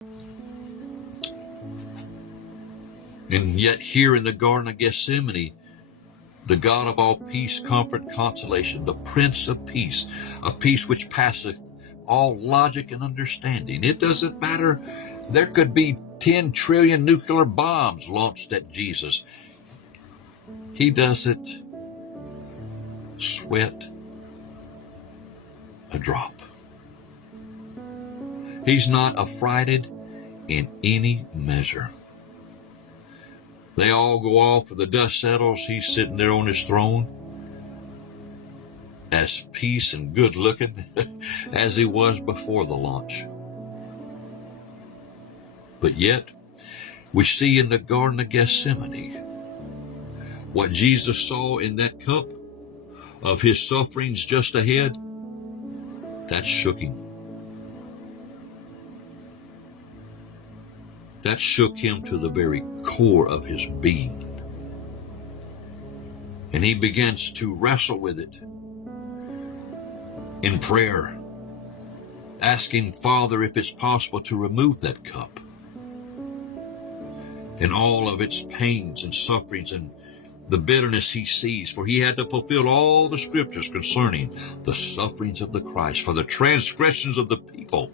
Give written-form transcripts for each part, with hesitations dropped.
And yet here in the Garden of Gethsemane, the God of all peace, comfort, consolation, the Prince of Peace, a peace which passeth all logic and understanding. It doesn't matter. There could be 10 trillion nuclear bombs launched at Jesus. He doesn't sweat a drop. He's not affrighted in any measure. They all go off, and the dust settles. He's sitting there on his throne, as peace and good looking as he was before the launch. But yet, we see in the Garden of Gethsemane what Jesus saw in that cup of his sufferings just ahead. That shook him. That shook him to the very core of his being. And he begins to wrestle with it in prayer, asking Father if it's possible to remove that cup and all of its pains and sufferings and the bitterness he sees, for he had to fulfill all the scriptures concerning the sufferings of the Christ. For the transgressions of the people,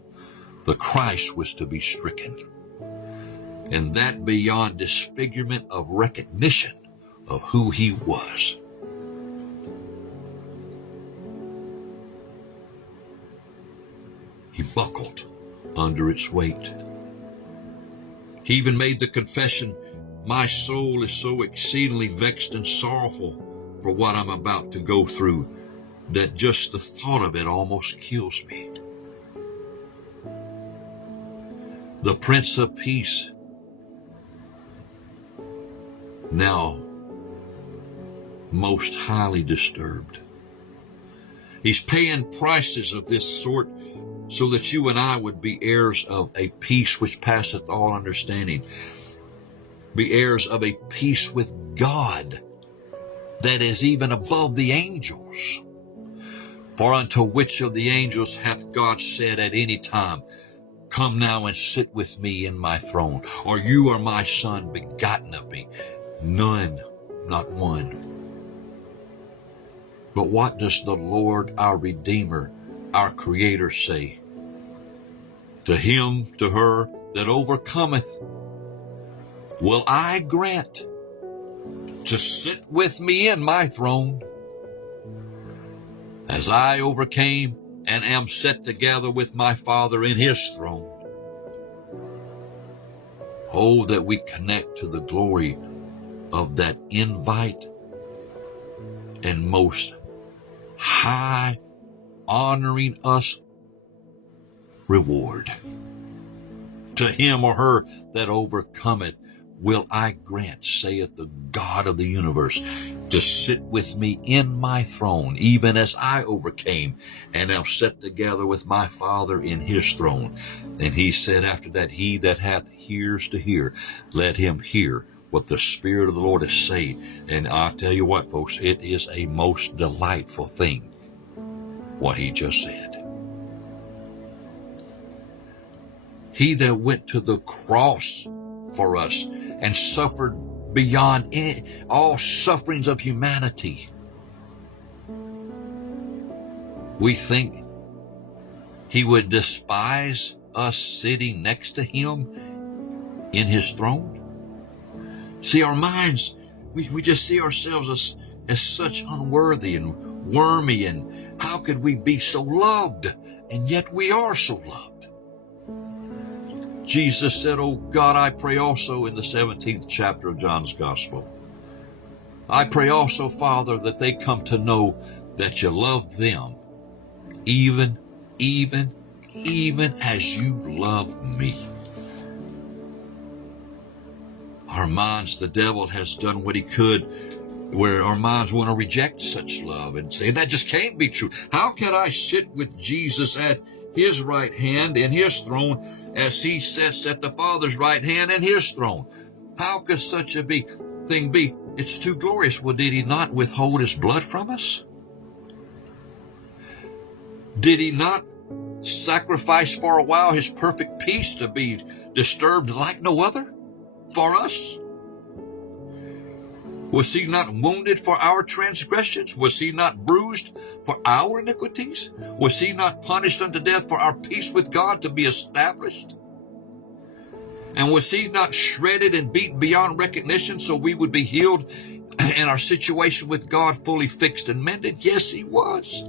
the Christ was to be stricken. And that beyond disfigurement of recognition of who he was. He buckled under its weight. He even made the confession, my soul is so exceedingly vexed and sorrowful for what I'm about to go through that just the thought of it almost kills me. The Prince of Peace, now most highly disturbed. He's paying prices of this sort so that you and I would be heirs of a peace which passeth all understanding. Be heirs of a peace with God that is even above the angels. For unto which of the angels hath God said at any time, come now and sit with me in my throne, or you are my son begotten of me? None, not one. But what does the Lord, our Redeemer, our Creator say? To him, to her that overcometh, will I grant to sit with me in my throne, as I overcame and am set together with my Father in his throne. Oh, that we connect to the glory of that invite and most high honoring us reward. To him or her that overcometh will I grant, saith the God of the universe, to sit with me in my throne, even as I overcame and am set together with my Father in his throne. And he said after that, he that hath ears to hear, let him hear what the Spirit of the Lord is saying. And I'll tell you what, folks, it is a most delightful thing, what he just said. He that went to the cross for us and suffered beyond all sufferings of humanity. We think he would despise us sitting next to him in his throne? See, our minds, we just see ourselves as such unworthy and wormy, and how could we be so loved? And yet we are so loved. Jesus said, oh God, I pray also in the 17th chapter of John's Gospel. I pray also, Father, that they come to know that you love them, even as you love me. Our minds, the devil has done what he could, where our minds want to reject such love and say, that just can't be true. How can I sit with Jesus at his right hand in his throne as he sits at the Father's right hand in his throne? How could such a thing be? It's too glorious. Well, did he not withhold his blood from us? Did he not sacrificed for a while his perfect peace to be disturbed like no other for us? Was he not wounded for our transgressions? Was he not bruised for our iniquities? Was he not punished unto death for our peace with God to be established? And was he not shredded and beaten beyond recognition so we would be healed and our situation with God fully fixed and mended? Yes, he was.